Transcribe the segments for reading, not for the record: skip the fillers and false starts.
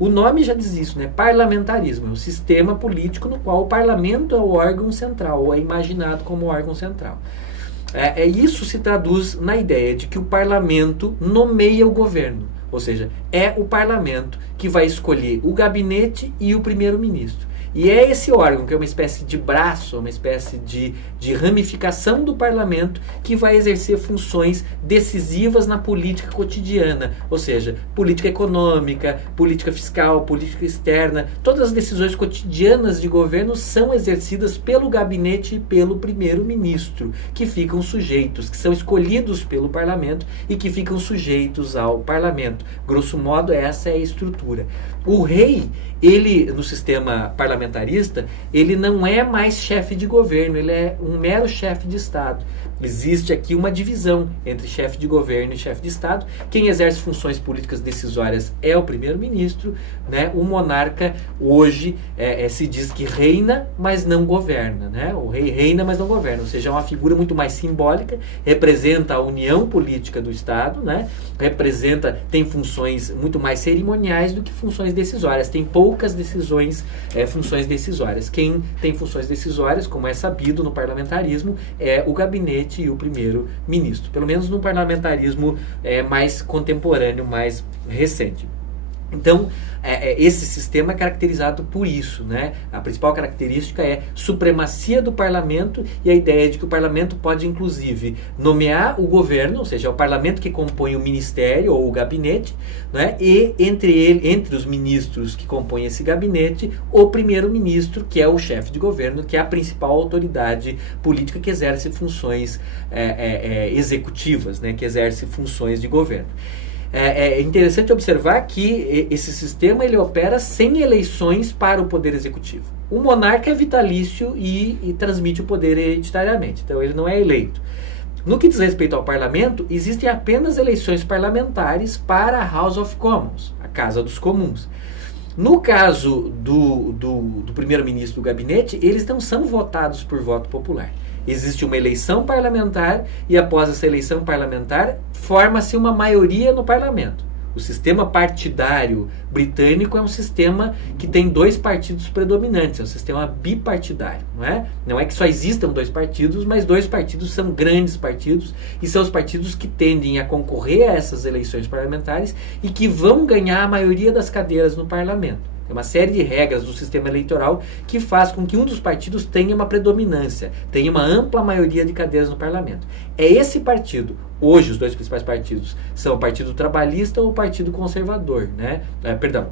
O nome já diz isso, né? Parlamentarismo é um sistema político no qual o parlamento é o órgão central, ou é imaginado como órgão central. Isso se traduz na ideia de que o parlamento nomeia o governo, ou seja, é o parlamento que vai escolher o gabinete e o primeiro-ministro. E é esse órgão, que é uma espécie de braço, uma espécie de ramificação do parlamento, que vai exercer funções decisivas na política cotidiana, ou seja, política econômica, política fiscal, política externa. Todas as decisões cotidianas de governo são exercidas pelo gabinete e pelo primeiro-ministro, que ficam sujeitos, que são escolhidos pelo parlamento e que ficam sujeitos ao parlamento. Grosso modo, essa é a estrutura. O rei, ele, no sistema parlamentarista, ele não é mais chefe de governo, ele é um mero chefe de Estado. Existe aqui uma divisão entre chefe de governo e chefe de Estado. Quem exerce funções políticas decisórias é o primeiro-ministro, né? O monarca hoje se diz que reina, mas não governa, né? O rei reina, mas não governa, ou seja, é uma figura muito mais simbólica, representa a união política do Estado, né? Tem funções muito mais cerimoniais do que funções decisórias, tem poucas funções decisórias. Quem tem funções decisórias, como é sabido no parlamentarismo, é o gabinete e o primeiro-ministro, pelo menos no parlamentarismo mais contemporâneo, mais recente. Então, esse sistema é caracterizado por isso, né? A principal característica é supremacia do parlamento e a ideia de que o parlamento pode, inclusive, nomear o governo, ou seja, é o parlamento que compõe o ministério ou o gabinete, né? E entre os ministros que compõem esse gabinete, o primeiro-ministro, que é o chefe de governo, que é a principal autoridade política que exerce funções executivas, né? Que exerce funções de governo. É interessante observar que esse sistema ele opera sem eleições para o poder executivo. O monarca é vitalício e transmite o poder hereditariamente, então ele não é eleito. No que diz respeito ao parlamento, existem apenas eleições parlamentares para a House of Commons, a Casa dos Comuns. No caso do primeiro-ministro do gabinete, eles não são votados por voto popular. Existe uma eleição parlamentar e após essa eleição parlamentar forma-se uma maioria no parlamento. O sistema partidário britânico é um sistema que tem dois partidos predominantes, é um sistema bipartidário, não é? Não é que só existam dois partidos, mas dois partidos são grandes partidos e são os partidos que tendem a concorrer a essas eleições parlamentares e que vão ganhar a maioria das cadeiras no parlamento. É uma série de regras do sistema eleitoral que faz com que um dos partidos tenha uma predominância, tenha uma ampla maioria de cadeiras no parlamento. É esse partido, hoje os dois principais partidos, são o Partido Trabalhista ou o Partido Conservador, né?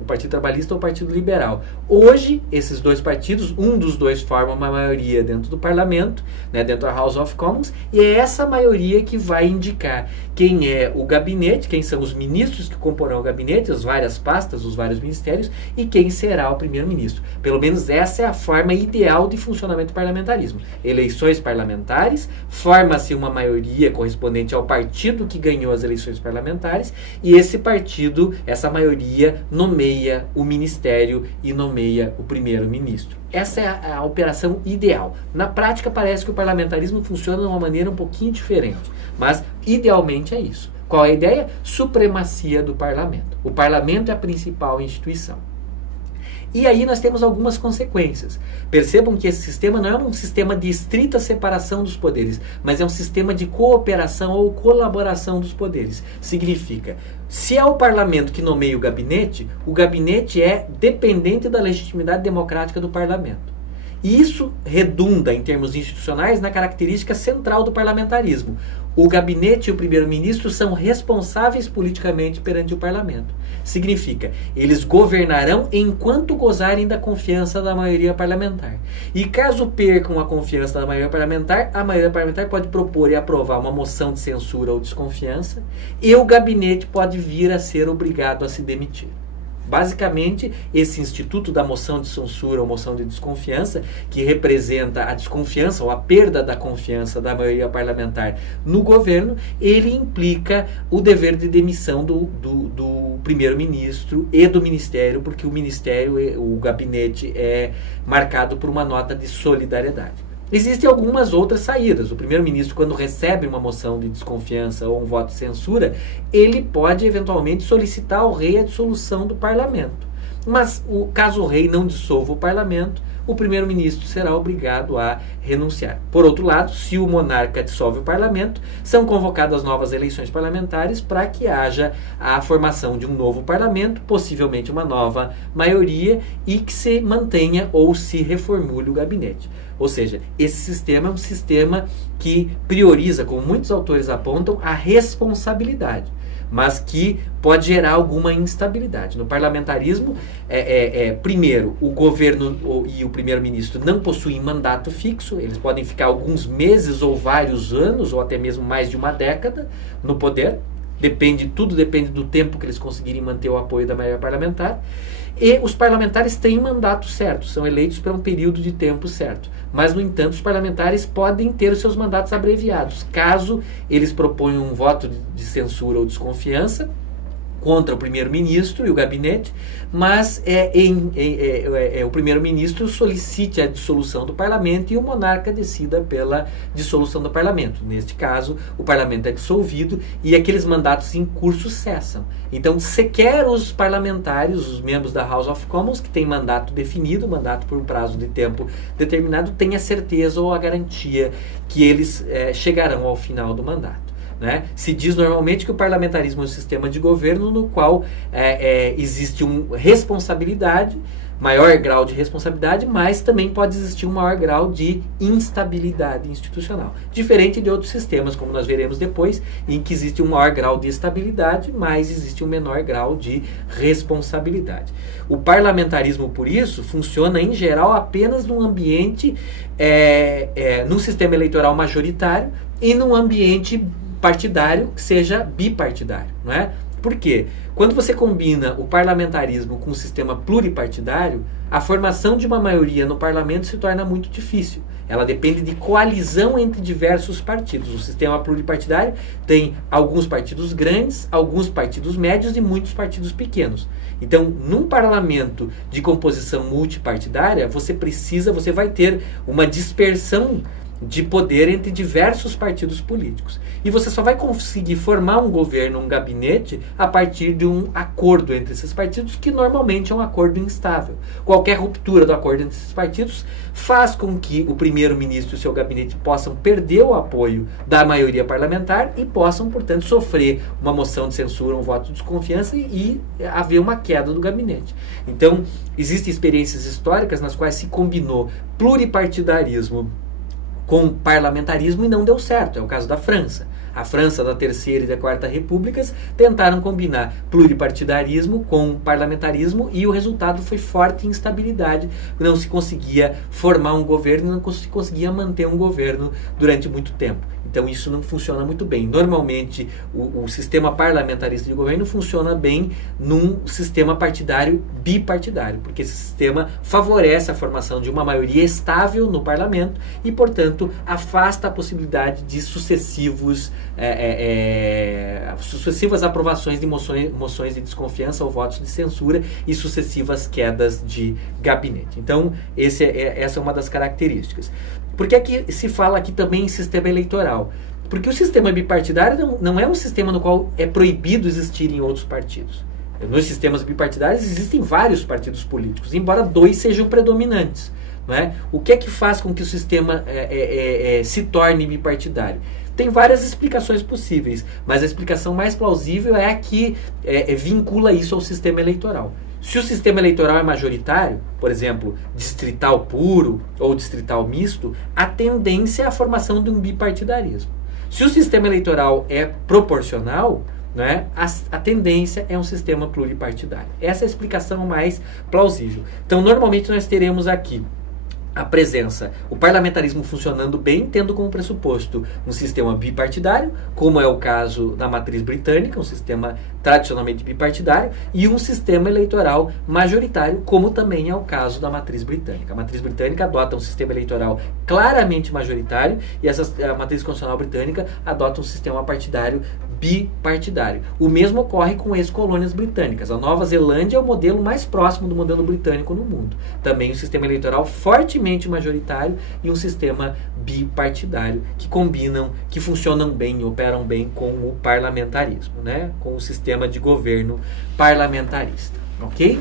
O Partido Trabalhista ou o Partido Liberal. Hoje, esses dois partidos, um dos dois forma uma maioria dentro do parlamento, né, dentro da House of Commons, e é essa maioria que vai indicar quem é o gabinete, quem são os ministros que comporão o gabinete, as várias pastas, os vários ministérios, e quem será o primeiro-ministro. Pelo menos essa é a forma ideal de funcionamento do parlamentarismo. Eleições parlamentares, forma-se uma maioria correspondente ao partido que ganhou as eleições parlamentares, e esse partido, essa maioria, nomeia o ministério e nomeia o primeiro-ministro. Essa é a operação ideal. Na prática, parece que o parlamentarismo funciona de uma maneira um pouquinho diferente, mas idealmente é isso. Qual é a ideia? Supremacia do parlamento. O parlamento é a principal instituição. E aí nós temos algumas consequências. Percebam que esse sistema não é um sistema de estrita separação dos poderes, mas é um sistema de cooperação ou colaboração dos poderes. Significa, se é o parlamento que nomeia o gabinete é dependente da legitimidade democrática do parlamento. E isso redunda, em termos institucionais, na característica central do parlamentarismo. O gabinete e o primeiro-ministro são responsáveis politicamente perante o parlamento. Significa, eles governarão enquanto gozarem da confiança da maioria parlamentar. E caso percam a confiança da maioria parlamentar pode propor e aprovar uma moção de censura ou desconfiança, e o gabinete pode vir a ser obrigado a se demitir. Basicamente, esse instituto da moção de censura ou moção de desconfiança, que representa a desconfiança ou a perda da confiança da maioria parlamentar no governo, ele implica o dever de demissão do primeiro-ministro e do ministério, porque o gabinete é marcado por uma nota de solidariedade. Existem algumas outras saídas. O primeiro-ministro, quando recebe uma moção de desconfiança ou um voto de censura, ele pode eventualmente solicitar ao rei a dissolução do parlamento. mas caso o rei não dissolva o parlamento, o primeiro-ministro será obrigado a renunciar. Por outro lado, se o monarca dissolve o parlamento, são convocadas novas eleições parlamentares para que haja a formação de um novo parlamento, possivelmente uma nova maioria, e que se mantenha ou se reformule o gabinete. Ou seja, esse sistema é um sistema que prioriza, como muitos autores apontam, a responsabilidade, mas que pode gerar alguma instabilidade. No parlamentarismo, primeiro, o governo e o primeiro-ministro não possuem mandato fixo, eles podem ficar alguns meses ou vários anos, ou até mesmo mais de uma década no poder, tudo depende do tempo que eles conseguirem manter o apoio da maioria parlamentar. E os parlamentares têm mandato certo, são eleitos para um período de tempo certo. Mas, no entanto, os parlamentares podem ter os seus mandatos abreviados, caso eles proponham um voto de censura ou desconfiança contra o primeiro-ministro e o gabinete, mas o primeiro-ministro solicite a dissolução do parlamento e o monarca decida pela dissolução do parlamento. Neste caso, o parlamento é dissolvido e aqueles mandatos em curso cessam. Então, sequer os parlamentares, os membros da House of Commons, que têm mandato definido, mandato por um prazo de tempo determinado, têm a certeza ou a garantia que eles chegarão ao final do mandato. Né? Se diz normalmente que o parlamentarismo é um sistema de governo no qual existe uma responsabilidade, maior grau de responsabilidade, mas também pode existir um maior grau de instabilidade institucional. Diferente de outros sistemas, como nós veremos depois, em que existe um maior grau de estabilidade, mas existe um menor grau de responsabilidade. O parlamentarismo, por isso, funciona em geral apenas num ambiente, num sistema eleitoral majoritário e num ambiente partidário que seja bipartidário, não é? Por quê? Quando você combina o parlamentarismo com o sistema pluripartidário, a formação de uma maioria no parlamento se torna muito difícil. Ela depende de coalizão entre diversos partidos. O sistema pluripartidário tem alguns partidos grandes, alguns partidos médios e muitos partidos pequenos. Então, num parlamento de composição multipartidária, você vai ter uma dispersão de poder entre diversos partidos políticos. E você só vai conseguir formar um governo, um gabinete, a partir de um acordo entre esses partidos, que normalmente é um acordo instável. Qualquer ruptura do acordo entre esses partidos faz com que o primeiro-ministro e o seu gabinete possam perder o apoio da maioria parlamentar e possam, portanto, sofrer uma moção de censura, um voto de desconfiança e haver uma queda do gabinete. Então, existem experiências históricas nas quais se combinou pluripartidarismo com parlamentarismo e não deu certo. É o caso da França. A França da Terceira e da Quarta Repúblicas tentaram combinar pluripartidarismo com parlamentarismo e o resultado foi forte instabilidade. Não se conseguia formar um governo, não se conseguia manter um governo durante muito tempo. Então isso não funciona muito bem. Normalmente o sistema parlamentarista de governo funciona bem num sistema partidário bipartidário, porque esse sistema favorece a formação de uma maioria estável no parlamento e, portanto, afasta a possibilidade de sucessivas aprovações de moções de desconfiança ou votos de censura e sucessivas quedas de gabinete. Então, essa é uma das características. Por que é que se fala aqui também em sistema eleitoral? Porque o sistema bipartidário não é um sistema no qual é proibido existirem outros partidos. Nos sistemas bipartidários existem vários partidos políticos, embora dois sejam predominantes. Não é? O que é que faz com que o sistema se torne bipartidário? Tem várias explicações possíveis, mas a explicação mais plausível é a que vincula isso ao sistema eleitoral. Se o sistema eleitoral é majoritário, por exemplo, distrital puro ou distrital misto, a tendência é a formação de um bipartidarismo. Se o sistema eleitoral é proporcional, né, a tendência é um sistema pluripartidário. Essa é a explicação mais plausível. Então, normalmente nós teremos aqui a presença, o parlamentarismo funcionando bem, tendo como pressuposto um sistema bipartidário, como é o caso da matriz britânica, um sistema tradicionalmente bipartidário, e um sistema eleitoral majoritário, como também é o caso da matriz britânica. A matriz britânica adota um sistema eleitoral claramente majoritário e a matriz constitucional britânica adota um sistema partidário bipartidário. O mesmo ocorre com ex-colônias britânicas. A Nova Zelândia é o modelo mais próximo do modelo britânico no mundo. Também um sistema eleitoral fortemente majoritário e um sistema bipartidário que combinam, que funcionam bem, operam bem com o parlamentarismo, né? Com o sistema de governo parlamentarista. Ok?